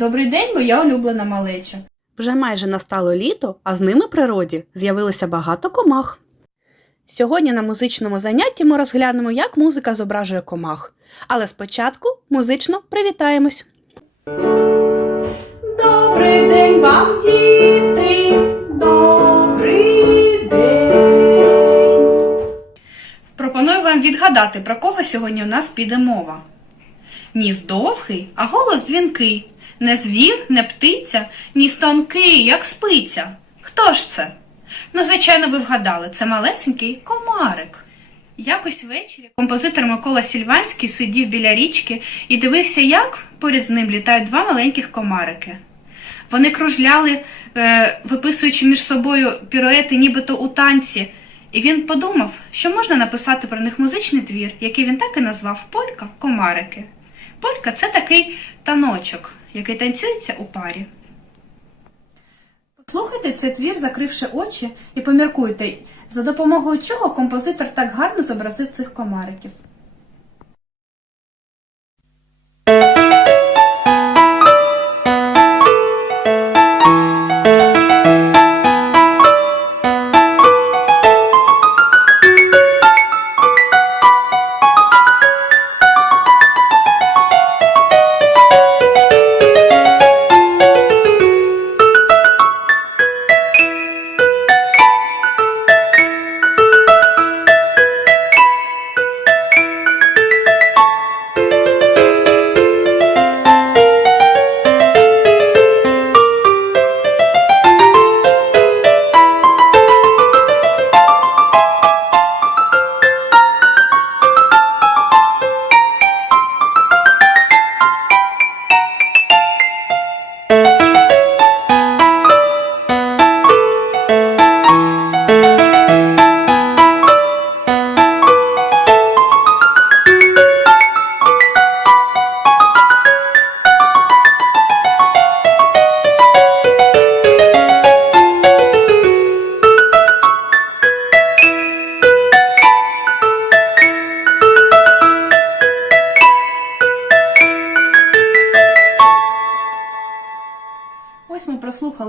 Добрий день, моя улюблена малеча. Вже майже настало літо, а з ними в природі з'явилося багато комах. Сьогодні на музичному занятті ми розглянемо, як музика зображує комах. Але спочатку музично привітаємось. Добрий день вам, діти! Добрий день! Пропоную вам відгадати, про кого сьогодні у нас піде мова. Ніс довгий, а голос дзвінкий. Не звір, не птиця, ніс тонкий, як спиця. Хто ж це? Ну, звичайно, ви вгадали, це малесенький комарик. Якось ввечері композитор Микола Сільванський сидів біля річки і дивився, як поряд з ним літають два маленьких комарики. Вони кружляли, е, виписуючи між собою піруети нібито у танці, і він подумав, що можна написати про них музичний твір, який він так і назвав Полька Комарики. Полька це такий таночок, який танцюється у парі. Слухайте цей твір, закривши очі, і поміркуйте, за допомогою чого композитор так гарно зобразив цих комариків.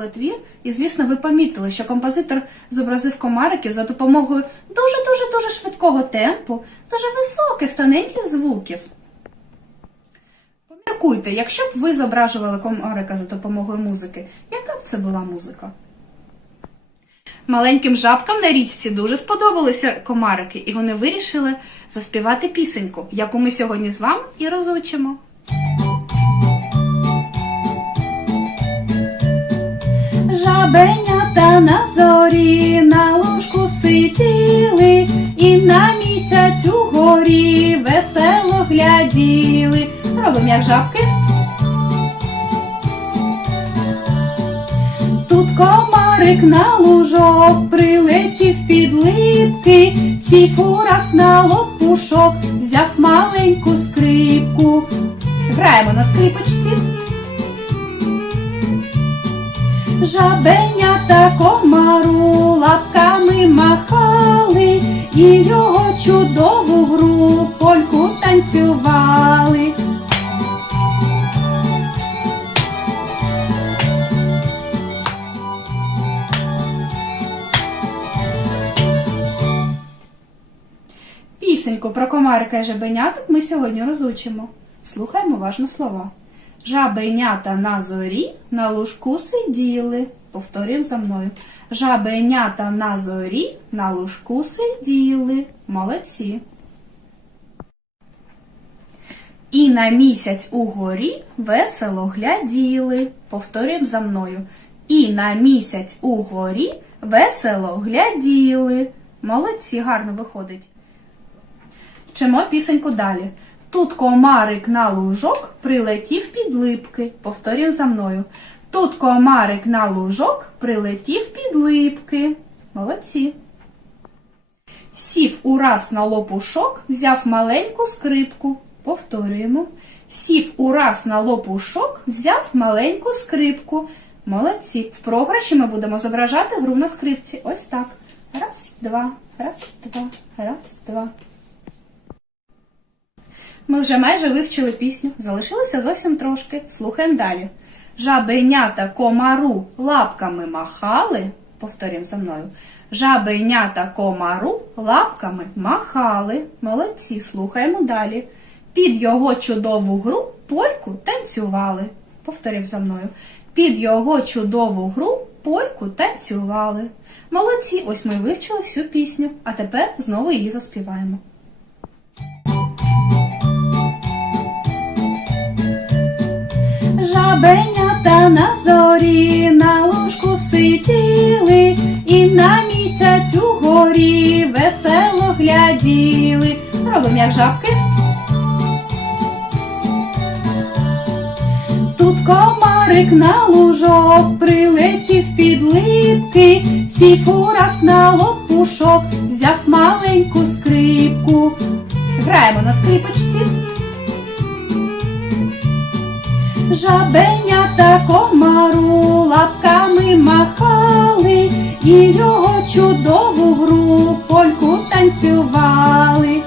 Ми твір, і, звісно, ви помітили, що композитор зобразив комариків за допомогою дуже-дуже дуже швидкого темпу, дуже високих, тоненьких звуків. Поміркуйте, якщо б ви зображували комарика за допомогою музики, яка б це була музика? Маленьким жабкам на річці дуже сподобалися комарики, і вони вирішили заспівати пісеньку, яку ми сьогодні з вами і розучимо. Жабенята на зорі на ложку сиділи, і на місяць угорі весело гляділи. Робимо як жабки. Тут комарик на лужок прилетів під липки, сів ураз на лопушок, взяв маленьку скрипку. Граємо на скрипочці. Жабенята комару лапками махали, і його чудову гру польку танцювали. Пісеньку про комарика і жабеняток ми сьогодні розучимо. Слухаємо уважно слова. Жабенята на зорі на лужку сиділи. Повторюємо за мною. Жабенята на зорі на лужку сиділи. Молодці. І на місяць угорі весело гляділи. Повторюємо за мною. І на місяць угорі весело гляділи. Молодці, гарно виходить. Вчимо пісеньку далі. Тут комарик на лужок прилетів під липки. Повторюємо за мною. Тут комарик на лужок прилетів під липки. Молодці. Сів ураз на лопушок, взяв маленьку скрипку. Повторюємо. Сів ураз на лопушок, взяв маленьку скрипку. Молодці. В програші ми будемо зображати гру на скрипці. Ось так. Раз, два, раз, два, раз, два. Ми вже майже вивчили пісню. Залишилося зовсім трошки. Слухаємо далі. Жабенята комару лапками махали. Повторюємо за мною. Жабенята комару лапками махали. Молодці, слухаємо далі. Під його чудову гру польку танцювали. Повторюємо за мною. Під його чудову гру польку танцювали. Молодці, ось ми вивчили всю пісню, а тепер знову її заспіваємо. Жабенята на зорі на ложку сиділи, і на місяць угорі весело гляділи. Робимо як жабки. Тут комарик на лужок прилетів під липки, сів ураз на лопушок, взяв маленьку скрипку. Граємо на скрипочці. Жабенята комару лапками махали, і його чудову гру польку танцювали.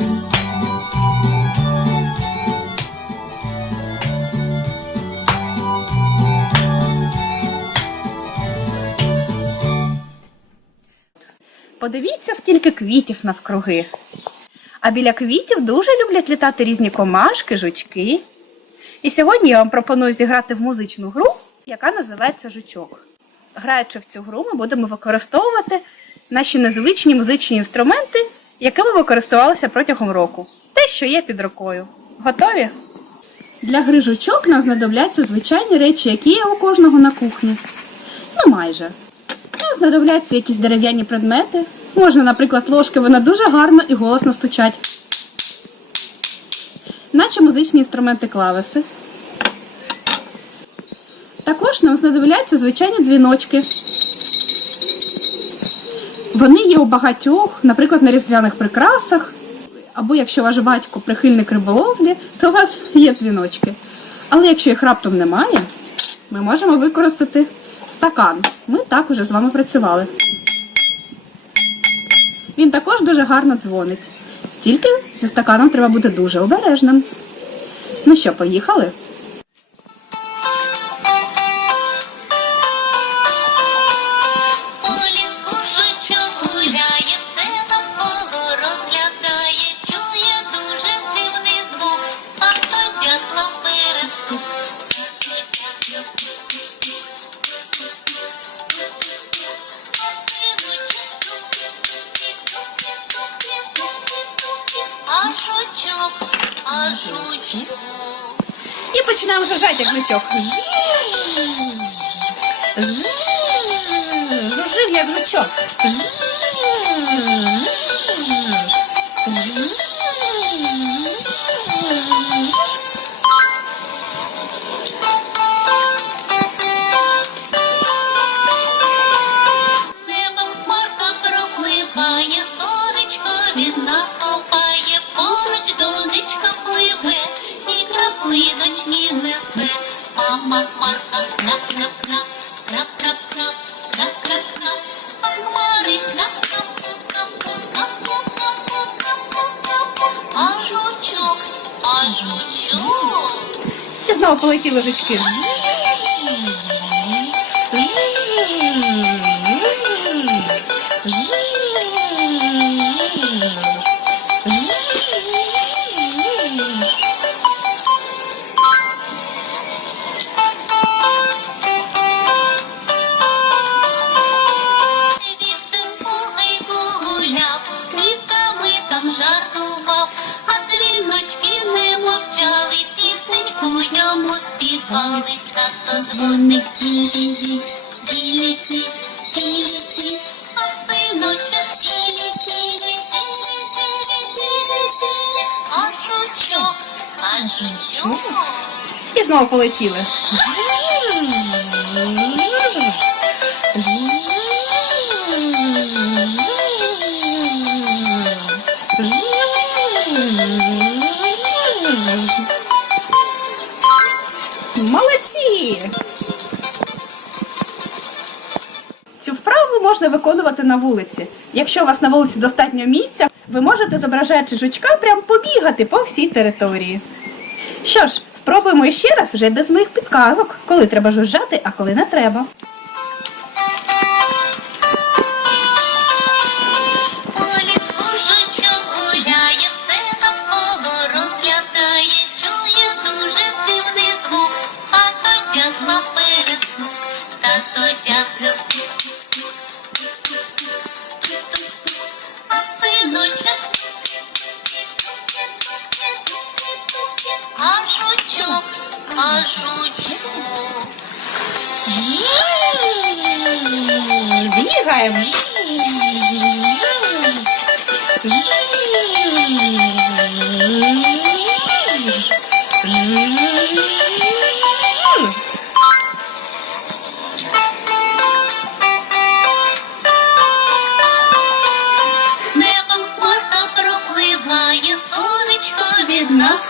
Подивіться, скільки квітів навкруги. А біля квітів дуже люблять літати різні комашки, жучки. І сьогодні я вам пропоную зіграти в музичну гру, яка називається жучок. Граючи в цю гру, ми будемо використовувати наші незвичні музичні інструменти, якими використовувалися протягом року. Те, що є під рукою. Готові? Для гри жучок нам знадобляться звичайні речі, які є у кожного на кухні. Ну, майже. Нам знадобляться якісь дерев'яні предмети. Можна, наприклад, ложки, вони дуже гарно і голосно стучать. Наче музичні інструменти клавеси. Також нам знадобляться звичайні дзвіночки. Вони є у багатьох, наприклад, на різдвяних прикрасах. Або якщо ваш батько прихильник риболовлі, то у вас є дзвіночки. Але якщо їх раптом немає, ми можемо використати стакан. Ми так уже з вами працювали. Він також дуже гарно дзвонить. Тільки зі стаканом треба бути дуже обережним. Ну що, поїхали? Починаємо жужжати, як жучок. Жужжив, як жучок. Небо І знову полетіли жучки. Віктор Співали, тато дзвоник тілі, тілі, тілі, тілі, а синочок тілі, тілі, тілі, тілі, тілі, тілі, а жучок, а жучок. І знову полетіли. виконувати на вулиці. Якщо у вас на вулиці достатньо місця, ви можете, зображаючи жучка, прям побігати по всій території. Що ж, Спробуємо ще раз вже без моїх підказок, коли треба жужжати, а коли не треба. А. Бігаємо. Небом хмарка пропливає, сонечко від нас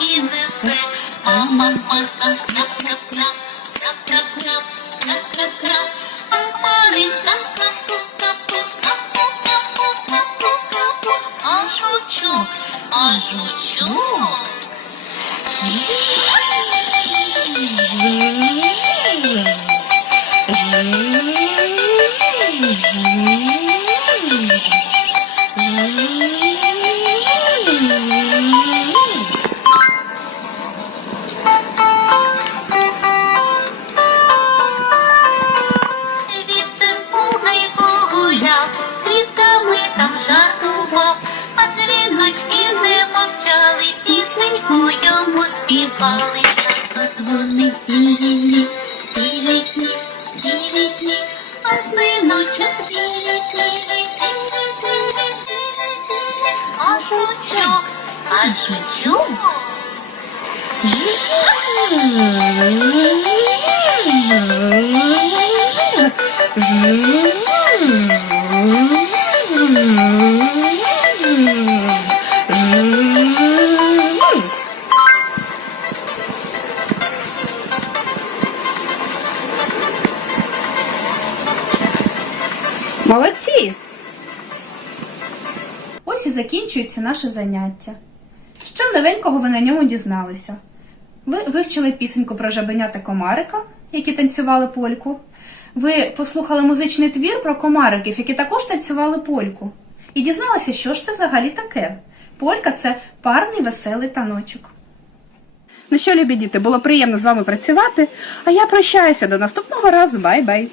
ні несе, а мама крап-крап-крап, крап-крап-крап, крап-крап-крап, а капу-капу, капу-капу, а жучок, а жучок. Вітер співали. Тато дзвонить тілі, тілі, тілі, тілі, а синочок тілі, тілі, тілі, тілі, тілі, тілі, а жучок, а жучок. Закінчується наше заняття. Що новенького ви на ньому дізналися? Ви вивчили пісеньку про жабеня та комарика, які танцювали польку. Ви послухали музичний твір про комариків, які також танцювали польку. І дізналися, що ж це взагалі таке. Полька це парний веселий таночок. Ну що, любі діти, було приємно з вами працювати, а я прощаюся до наступного разу. Бай-бай!